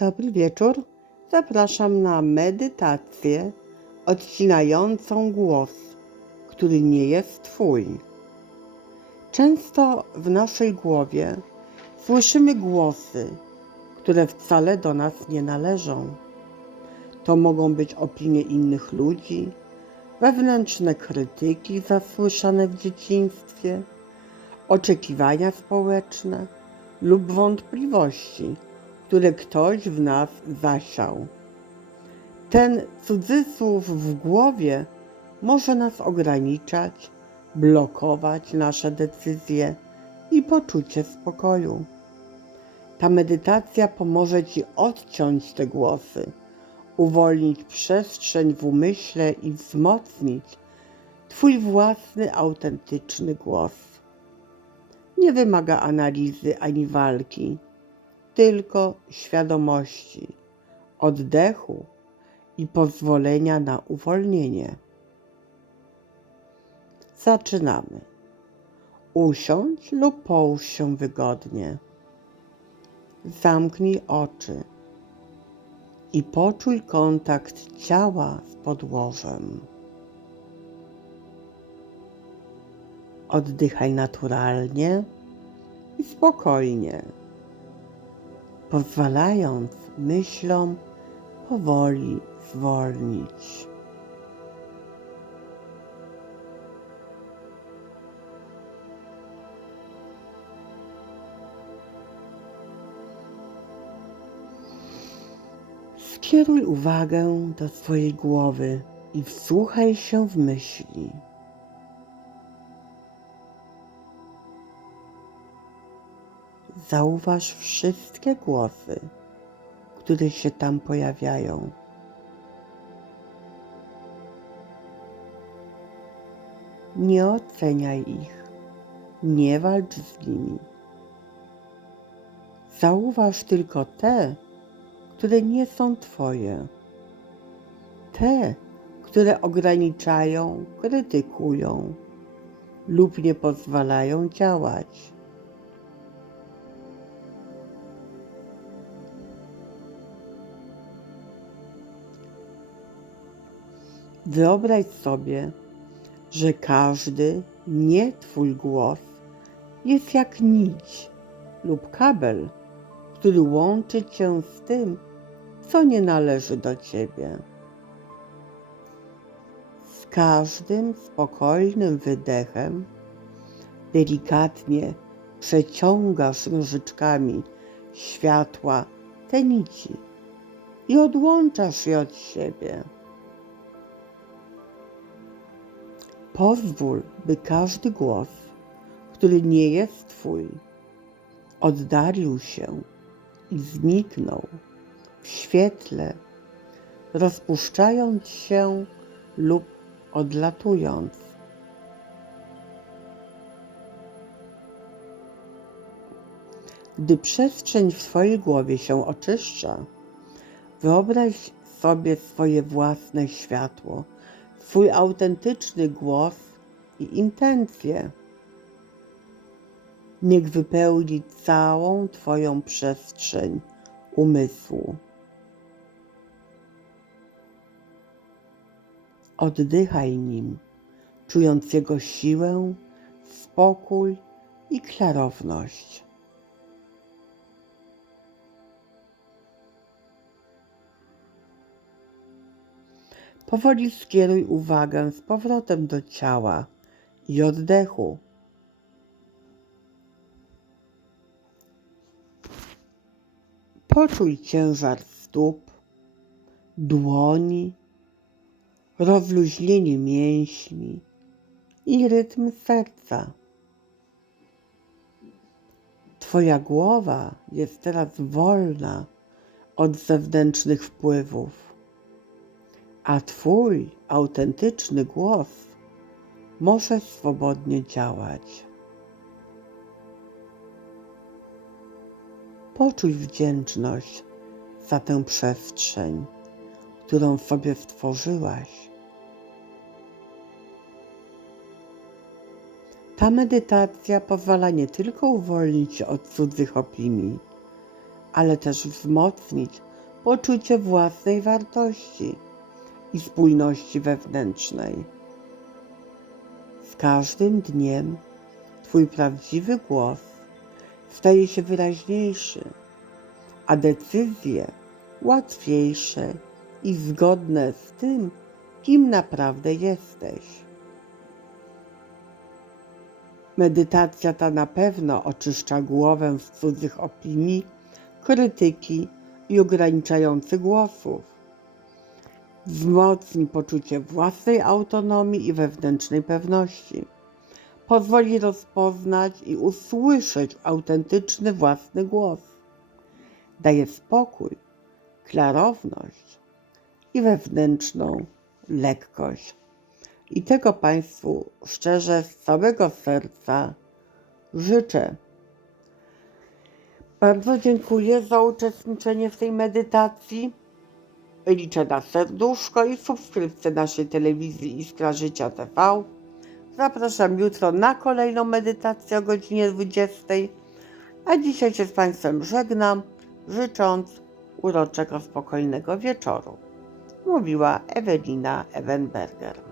Dobry wieczór. Zapraszam na medytację odcinającą głos, który nie jest Twój. Często w naszej głowie słyszymy głosy, które wcale do nas nie należą. To mogą być opinie innych ludzi, wewnętrzne krytyki zasłyszane w dzieciństwie, oczekiwania społeczne lub wątpliwości, które ktoś w nas zasiał. Ten cudzysłów w głowie może nas ograniczać, blokować nasze decyzje i poczucie spokoju. Ta medytacja pomoże Ci odciąć te głosy, uwolnić przestrzeń w umyśle i wzmocnić Twój własny autentyczny głos. Nie wymaga analizy ani walki, tylko świadomości, oddechu i pozwolenia na uwolnienie. Zaczynamy. Usiądź lub połóż się wygodnie. Zamknij oczy i poczuj kontakt ciała z podłożem. Oddychaj naturalnie i spokojnie, pozwalając myślom powoli zwolnić. Skieruj uwagę do swojej głowy i wsłuchaj się w myśli. Zauważ wszystkie głosy, które się tam pojawiają. Nie oceniaj ich, nie walcz z nimi. Zauważ tylko te, które nie są Twoje. Te, które ograniczają, krytykują lub nie pozwalają działać. Wyobraź sobie, że każdy nie Twój głos jest jak nić lub kabel, który łączy Cię z tym, co nie należy do Ciebie. Z każdym spokojnym wydechem delikatnie przeciągasz nożyczkami światła te nici i odłączasz je od siebie. Pozwól, by każdy głos, który nie jest Twój, oddalił się i zniknął w świetle, rozpuszczając się lub odlatując. Gdy przestrzeń w Twojej głowie się oczyszcza, wyobraź sobie swoje własne światło, swój autentyczny głos i intencje. Niech wypełni całą Twoją przestrzeń umysłu. Oddychaj nim, czując jego siłę, spokój i klarowność. Powoli skieruj uwagę z powrotem do ciała i oddechu. Poczuj ciężar stóp, dłoni, rozluźnienie mięśni i rytm serca. Twoja głowa jest teraz wolna od zewnętrznych wpływów, a Twój autentyczny głos może swobodnie działać. Poczuj wdzięczność za tę przestrzeń, którą sobie stworzyłaś. Ta medytacja pozwala nie tylko uwolnić się od cudzych opinii, ale też wzmocnić poczucie własnej wartości i spójności wewnętrznej. Z każdym dniem Twój prawdziwy głos staje się wyraźniejszy, a decyzje łatwiejsze i zgodne z tym, kim naprawdę jesteś. Medytacja ta na pewno oczyszcza głowę z cudzych opinii, krytyki i ograniczających głosów. Wzmocni poczucie własnej autonomii i wewnętrznej pewności. Pozwoli rozpoznać i usłyszeć autentyczny własny głos. Daje spokój, klarowność i wewnętrzną lekkość. I tego Państwu szczerze z całego serca życzę. Bardzo dziękuję za uczestniczenie w tej medytacji. Liczę na serduszko i subskrypcję naszej telewizji Iskra Życia TV. Zapraszam jutro na kolejną medytację o godzinie 20. A dzisiaj się z Państwem żegnam, życząc uroczego, spokojnego wieczoru. Mówiła Ewelina Ewenberger.